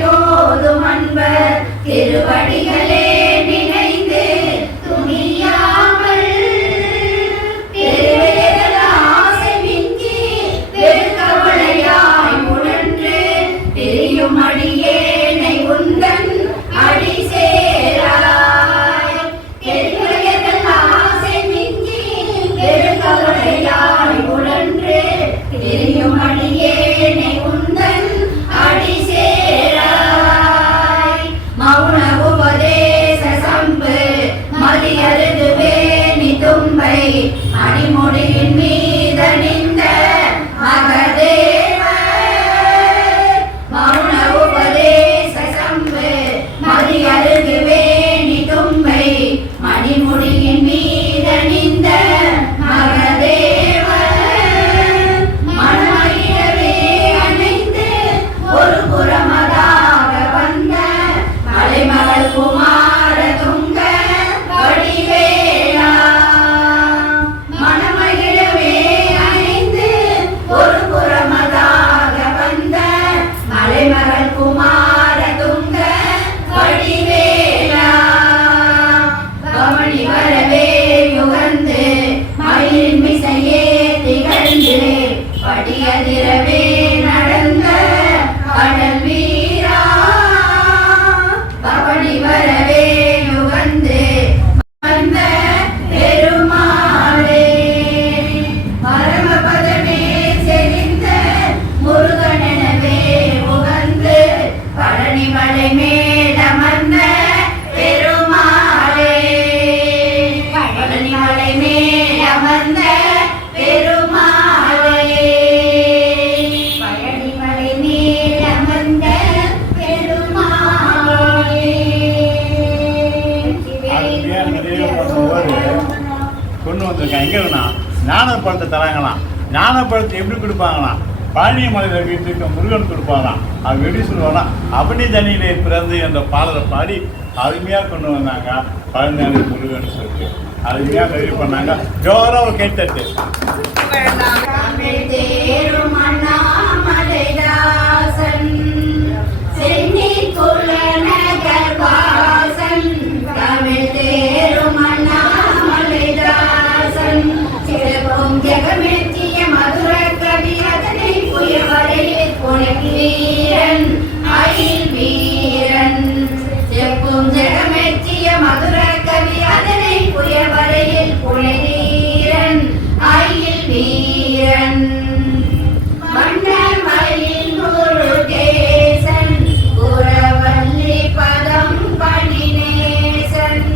நோதும் அன்பர் திருவடிகளே நினைந்து துணியாமல் பெருவேதல் ஆசை மிஞ்சி வெறுக்கவளையாய் முழன்று பிரியும் அடியேனை உந்தன் அடி சேராய். பெருவேதல் ஆசை மிஞ்சி வெறுக்கவளையாய் முழன்று பிரியும் அடியேனை உந்தன் அடி சேராய். மௌன உபதேச சம்பு மதியருது வேணி தும்பை அடிமொழியின் மீதணிந்த மகதேவ. மௌன உபதேச சம்பு மதியருது வேணி தும்பை மணிமொழியின் மீதணிந்த மகதேவ. மனமகிழவே அணைந்து ஒரு புறமதாக வந்த மலைமகள் குமார துங்க வடிவேலா. மனமகிழவே அணைந்து ஒரு புறமதாக வந்த மலைமகள் குமார துங்க வடிவேலா. கமணி வரவே யுகந்து மயிலின் மிசையே திகழ்ந்து படியதிரவே நடந்த கடல் வீரா. பவனி வரவே யுகந்து வந்த பெருமாளே. பரமபதமே செறிந்த முருகனெனவே உகந்து பழனி மலை மேலமர்ந்த பெருமாளே. பழனி மலை மேலமர்ந்த பெருமாளே. பழனி மலை மேலமர்ந்த பெருமாளே. கொண்டு வந்திருக்கேன். எங்க வேணா ஞானப்பழத்தை தராங்களாம். ஞானப்பழத்தை எப்படி கொடுப்பாங்களாம்? பழனி மலையில் வீட்டுக்கு முருகன் கொடுப்பாங்களாம். அது எப்படி சொல்லுவாங்கன்னா அவனி தனியிலே பிறந்து அந்த பாடலை பாடி அருமையாக கொண்டு வந்தாங்க. பழனி முருகன் சொல்லிட்டு அருமையாக ரெடி பண்ணாங்க. ஜோரா ஒரு கேட்டது ஜெகமெத்திய மதுர கவி அதனை புயவரையில் புனகி வீரன் அயில் வீரன். செப்பும் ஜெகமெத்திய மதுர கவி அதனை புயவரையில் புனகி வீரன் அயில் வீரன். மன்னர் மயில் முருகேசன் குரவல்லி பதம் பணிநேசன்.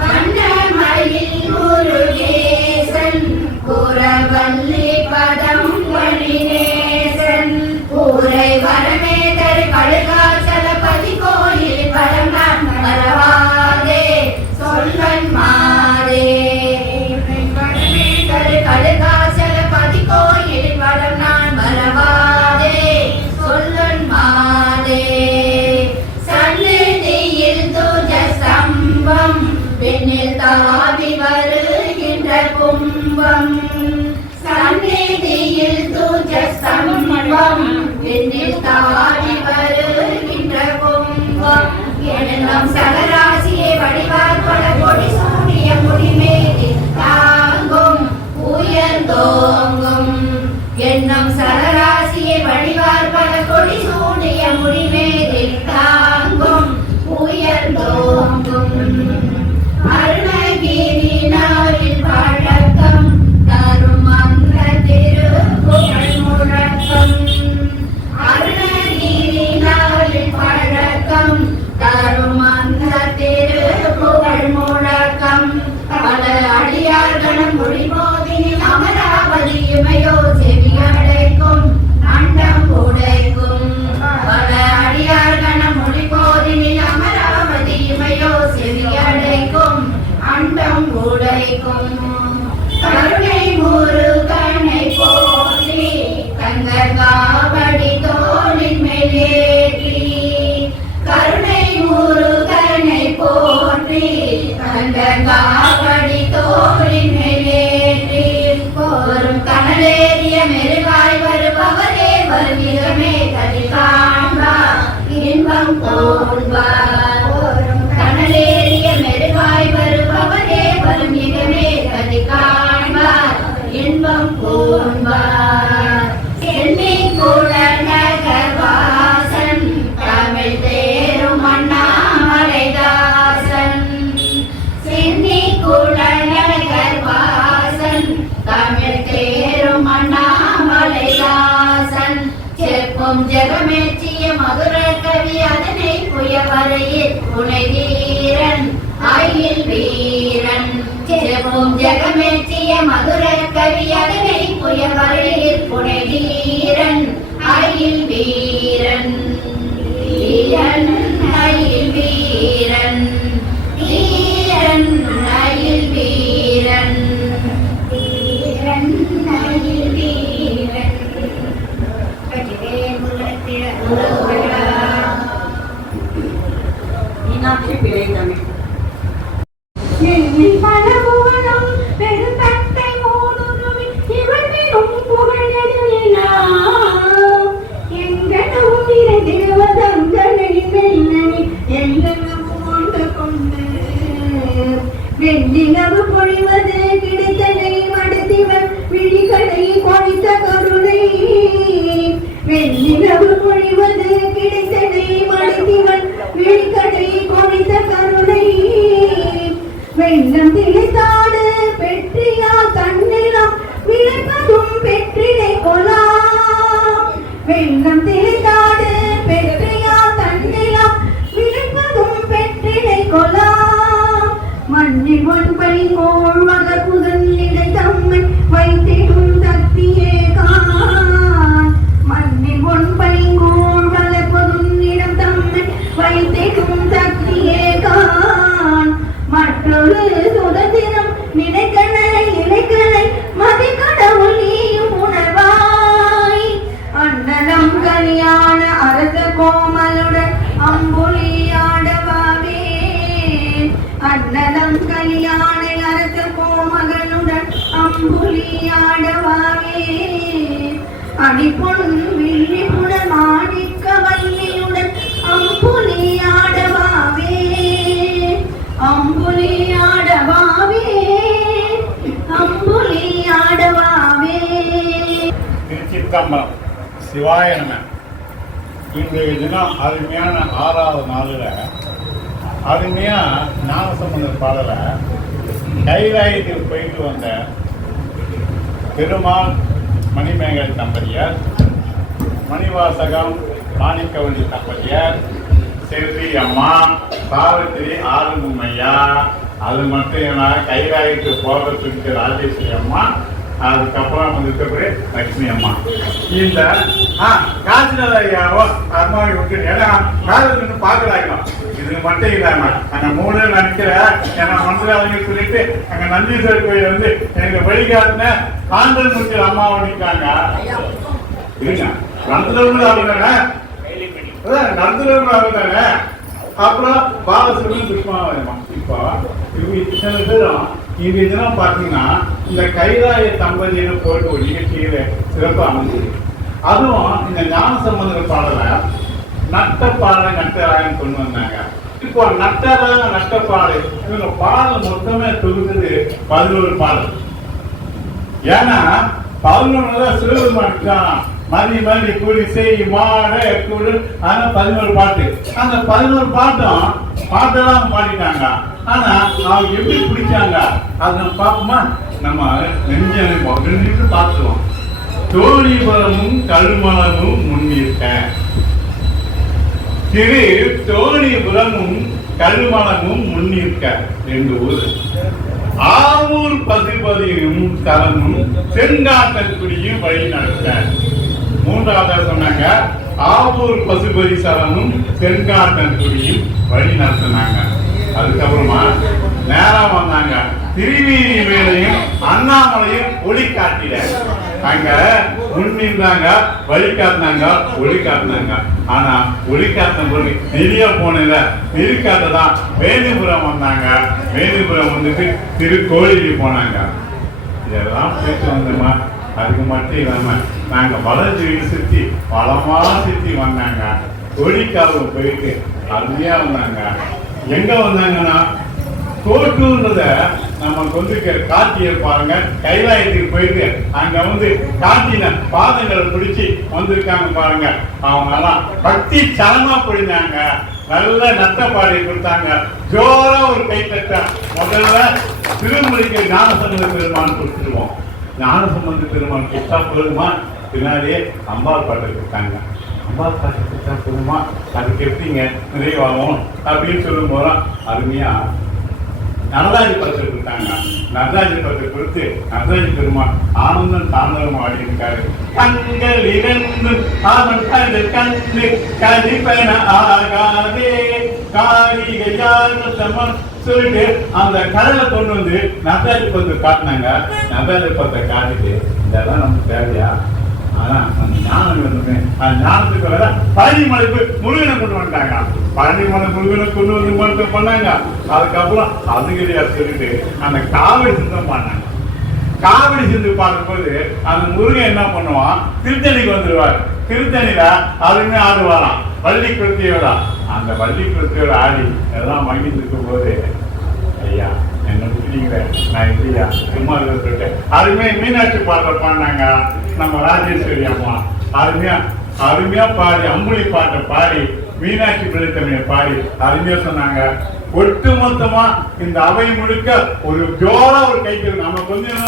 மன்னர் மயில் முருகேசன் குரவல்லி பதம் பணிநேசன். கூரை வரமேதர் கழுகாச்சலபதி கோயில் பரமன் மறவாதே சொல்வன் மாதே. வரமேதர் கழுகாச்சலபதி கோயில் வரம் நான் மறவாதே சொல்வன் மாதே. சந்நிதியில் துஜ ஸ்தம்பம் விண்ணில் தாவி வருகின்ற கும்பம். சந்நிதியில் துஜ ஸ்தம்பம் விண்ணில் தாவி வருகின்ற கும்பம். எண்ணம் சகராசியை வடிவார் பல கொடி சூரிய முடிமேதி தாங்கும் உயர்ந்தோங்கும். எண்ணம் சகராசியை வடிவார் பல கொடி சூரிய முடிமேதி தாங்கும் உயர்ந்தோங்கும். அருணகிரி நாளில் பழக்கம் தரும் அந்த திருப்புகழ் முழக்கம். அருணகிரி நாளில் பழக்கம் தரும் அந்த திருப்புகழ் முழக்கம். பல அடியார்களும் முடிபோதினில் அமராவதியுமையோ செவியடைக்கும் அண்டம் உடைக்கும். பல அடியார்களும் முடிபோதினில் அமராவதியுமையோ செவியடைக்கும் அண்டம் உடைக்கும். கருணை முருகனை போற்றி தங்கள் காவடி தோளின் மேலேற்றி. கருணை முருகனை போற்றி தங்கள் காவடி தோளின் மேலேற்றி. போரும் கனலேறிய மெருகாய் வருபவரே வருகிறமே கதி காண்பா போன்பார் கனலேறிய மெருகாய் வருபவரே வரும் இகமே கதி காண்பார் இன்பம் போன்பார் சென்னி குழநகர் வாசன் தமிழ் தேரும் அண்ணாமலைதாசன் சென்னி குழநகர் வாசன் தமிழ் தேரும் அண்ணாமலைதாசன் செப்பும் ஜெகமேற்றிய மதுர கவி அதனை புயவரையில் புனை வீரன் ஆயில் வீரன் செப்பும் ஜெகமேற்றிய மதுர கவி அதனை புயவரையில் புனை வீரன் ஆயில் வீரன் வீரன் ஆயில் வீரன் வீரன் ஆயில் வீரன் வீரன் ஆயில் வீரன் மீனாட்சி பிள்ளை தமிழ் பலபுவனம் பெருந்தட்டை மூடுருவி இவன் பெரும் புகழெழுதினா எங்கனவும் இறைதேவதங்களை வெள்ளனி எல்லனவும் கொண்டு கொண்டு வெள்ளினவு பொழிவது கிடைத்தனை மடுத்திவன் விழிகளை பொழித்த கருணை வெள்ளினவு பொழிவது கிடைத்தனை மடுத்திவன் விழிகளை பொழித்த கருணை வெள்ளம் திளைத்தாடு பெற்றியால் தன்னிலம் விளைப்பதும் பெற்றினை கொலாம் வெள்ளம் திளைத்தாடு பெற்றியால் தன்னிலம் விளைப்பதும் பெற்றினை கொலாம் மண்ணில் ஒன்பை கோள் மகர் புதன் இடை தம்மை வைத்திடும் சக்தியே கான் மண்ணில் ஒன்பை கோள் மலர் புதன் இடம் தம்மை வைத்திடும் சக்தியே கான் மற்றொரு சுதந்திரம் நினைக்கணை இலைக்கணை மதிக்கடவுள் நீயும் உணர்வாய் அண்ணலம் கல்யாண அரச கோமலுடன் அம்புலியாடவாவே அண்ணலம் கல்யாண அரச கோமகனுடன் அம்புலியாடவாவே அடிப்பொன் விழி புனர் மாணிக்க வல்லியுடன் அம்புலியாடவாவே அம்புலியாடவாவே அம்புலியாடவாவே. திருச்சிற்றம்பலம் சிவாய நம. இன்றைய தினம் அருமையான 6வது நாளில் அருமையா ஞானசம்பந்தர் பாடலை கைலாயத்தில் போயிட்டு வந்த பெருமாள் மணிமேகல் தம்பதியர், மணிவாசகம் மாணிக்கவல்லி தம்பதியர், செல்வி அம்மா, சாவித்திரி ஆறுமும்மையா, அது மட்டும் என்ன கைலாயத்துக்கு போகிறதுக்கு ராஜேஸ்வரி அம்மா, அதுக்கப்புறம் இருக்கக்கூடிய லட்சுமி அம்மா. இந்த காசிநாத ஐயாவோ அம்மாவை விட்டு ஏன்னா காதல் நின்று பார்க்கலாங்க. இது மட்டும் இல்லாம அங்க 3 நினைக்கிற ஏன்னா மந்திராலயம் சொல்லிட்டு அங்க நந்தீஸ்வரர் கோயில் வந்து எங்க வழிகாட்டின காந்தல் முடிச்ச அம்மாவை நிற்காங்க. நடத்துறவங்களும் அவங்க நடத்துறவங்களும் அவங்க. அப்புறம் பாலசுரன் கிருஷ்ணாவயமா. இப்போ இவங்க இத்தனை பேரும் இந்த தினம் பார்த்தீங்கன்னா இந்த கைலாய தம்பதியின போட்டு ஒரு நிகழ்ச்சியில சிறப்பாக அமைஞ்சது. அதுவும் இந்த ஞானசம்பந்தர் பாடலை நட்டப்பாடை நட்டராயன்னு கொண்டு வந்தாங்க. இப்போ நட்டராக நட்டப்பாடு இவங்க பாடல் மொத்தமே தொகுத்தது 11 பாடல். ஏன்னா 11 தான் சிவபெருமான் மதி மதி கூடி செய் மாட கூடு. ஆனா 11 பாட்டு. அந்த 11 பாட்டெல்லாம் பாடிட்டாங்க. ஆனா அவங்க எப்படி பிடிச்சாங்க அது நம்ம பார்ப்போமா? நம்ம நெஞ்சு பார்த்துருவோம். தோணிபுரமும் கழுமலமும் முன்னிருக்க. திரு தோணிபுரமும் கழுமலமும் முன்னிருக்க 2 ஊர். ஆவூர் பசுபதியும் தலமும் செங்காட்டக்குடியும் வழி நடத்த. 3வது சொன்னாங்க ஆவூர் பசுபதி சலமும் செங்காட்டக்குடியும் வழி நடத்தினாங்க. அதுக்கப்புறமா நேரம் வந்தாங்க திருவீதி மேலையும் அண்ணாமலையும் ஒளி காட்டிட. அங்க முன்னிருந்தாங்க, வழி காட்டினாங்க, ஒளி காட்டினாங்க. ஆனா ஒளி காட்டின பொருள் நெறிய போனத நெறிக்காட்டதான் வேலுபுரம் வந்தாங்க. வேலுபுரம் வந்துட்டு திருக்கோயிலுக்கு போனாங்க. இதெல்லாம் பேச்சு வந்தோமா. அதுக்கு மட்டும் இல்லாம நாங்க வளர்ச்சி சுத்தி பலமா சுத்தி வந்தாங்க. ஒளிக்காவு போயிட்டு அருமையா வந்தாங்க. எங்க வந்தாங்கன்னா தோற்றுன்றத நமக்கு வந்து காட்சியை பாருங்க. கைலாயத்துக்கு போயிட்டு அங்க வந்து காட்டின பாதங்களை பிடிச்சி வந்திருக்காங்க பாருங்க. அவங்க எல்லாம் பக்தி சரமா பொழிஞ்சாங்க. நல்ல நட்டப்பாடி கொடுத்தாங்க. ஜோரா ஒரு கைத்தட்ட. முதல்ல திருமொழிக்கு ஞானசம்பந்த பெருமான் கொடுத்துருவோம். ஞானசம்பந்த பெருமான் கொடுத்தா போதுமா, பின்னாடியே அம்பாள் பாட்டை கொடுத்தாங்க. அம்பாள் பாட்டை கொடுத்தா போதுமா, அதுக்கு எப்படிங்க நிறைவாகும் அப்படின்னு சொல்லும் போதும் அருமையா நடராஜ படத்தை கொடுத்தாங்க. நடராஜ படத்தை கொடுத்து நடராஜ பெருமான் ஆனந்தம் தாண்டவம் ஆடி இருக்காரு. கண்கள் இரண்டு அவன் கண்டு கண்டு கதிப்பென ஆகாதே காரிகையான சமம் சொல்லிட்டு அந்த கடலை கொண்டு வந்து நடராஜ படத்தை காட்டினாங்க. நடராஜ படத்தை காட்டிட்டு இதெல்லாம் நமக்கு தேவையா? ஆனா அந்த ஞானம் இருந்தது. அந்த ஞானத்துக்கு வர பழனிமலைக்கு முருகனை கொண்டு வந்துட்டாங்க. பழனிமலை முருகனை கொண்டு வந்து மருத்துவம் பண்ணாங்க. அதுக்கப்புறம் அதுகிறியார் சொல்லிட்டு அந்த காவடி சிந்தம் பண்ணாங்க. காவடி சிந்து பார்க்கும்போது அந்த முருகன் என்ன பண்ணுவான், திருத்தணிக்கு வந்துடுவார். திருத்தணியில அதுமே ஆடுவாராம் வள்ளி குருத்தியோட. அந்த வள்ளி குருத்தியோட ஆடி எல்லாம் மகிழ்ந்துருக்கும் போது, ஐயா என்ன விட்டுட்டீங்க, நான் இல்லையா சும்மா சொல்லிட்டு அருமையா மீனாட்சி பாட்டை பாடினாங்க. நம்ம ராஜேஸ்வரி அம்மா அருமையா பாடி அம்புலி பாட்டை பாடி மீனாட்சி பிள்ளைத்தமையை பாடி அருமையா சொன்னாங்க. ஒட்டு மொத்தமா இந்த அவை முழுக்க ஒரு ஜோரா ஒரு கைக்கு நம்ம கொஞ்சம்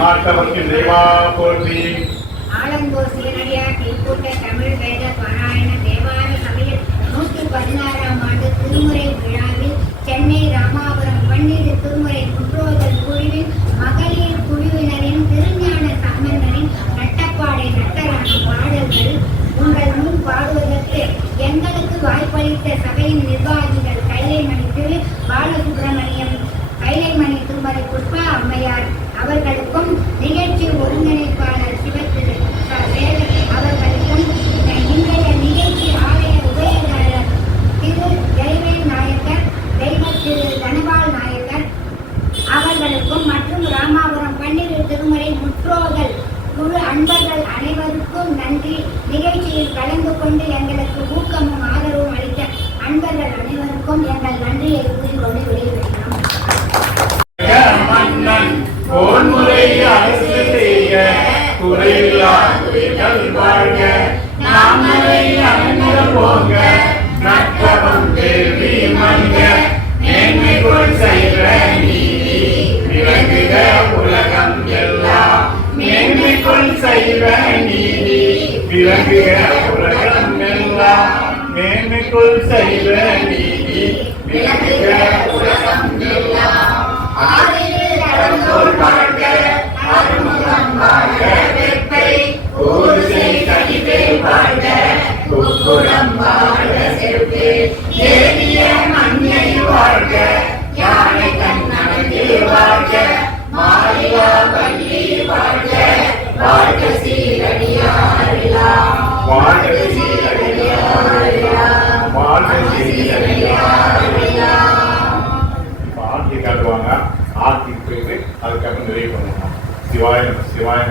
நாட்டவருக்கு தெய்வா போற்றி ஆலங்கோர் சீரடியார் திருக்கூட்ட தமிழ் வேத பாராயண தேவார சபையில் 116ஆம் ஆண்டு திருமுறை விழாவில் சென்னை ராமாபுரம் பன்னிரு திருமுறை முற்றோதல் குழுவின் மகளிர் குழுவினரின் திருஞான சம்பந்தரின் நட்டப்பாடை நட்டரான பாடல்கள் உங்கள் முன் பாடுவதற்கு எங்களுக்கு வாய்ப்பளித்த சபையின் நிர்வாகிகள் கைலைமணி திரு பாலசுப்ரமணியம், கைலைமணி திருமதி புஷ்பா அம்மையார் அவர்களுக்கும் நிகழ்ச்சி ஒருங்கிணைப்பாளர் சிவத்திரு அவர்களுக்கும் இன்றைய நிகழ்ச்சி ஆலய உபயதாரர் திரு ஜெயவேல் நாயக்கர், தெய்வ திரு தனபால் நாயக்கர் அவர்களுக்கும் மற்றும் ராமாபுரம் பன்னிரு திருமுறை முற்றோதல் குழு அன்பர்கள் அனைவருக்கும் நன்றி. நிகழ்ச்சியில் கலந்து கொண்டு எங்களுக்கு ஊக்கமும் ஆதரவும் அளித்த அன்பர்கள் அனைவருக்கும் எங்கள் நன்றியை கூறிக்கொண்டு விடைபெறுகிறோம். உலகம் எல்லாம் மேன்மைக்குள் செய்வ நீதி விளங்குக. உலகம் எல்லாம் மேன்மைக்குள் செய்வ நீதி விளங்குக. உலகம் எல்லாம் ஆர்த்தி காட்டுவாங்க. ஆர்த்தி போயிட்டு அதுக்கப்புறம் நிறைவு பண்ணுவாங்க. சிவாய சிவாய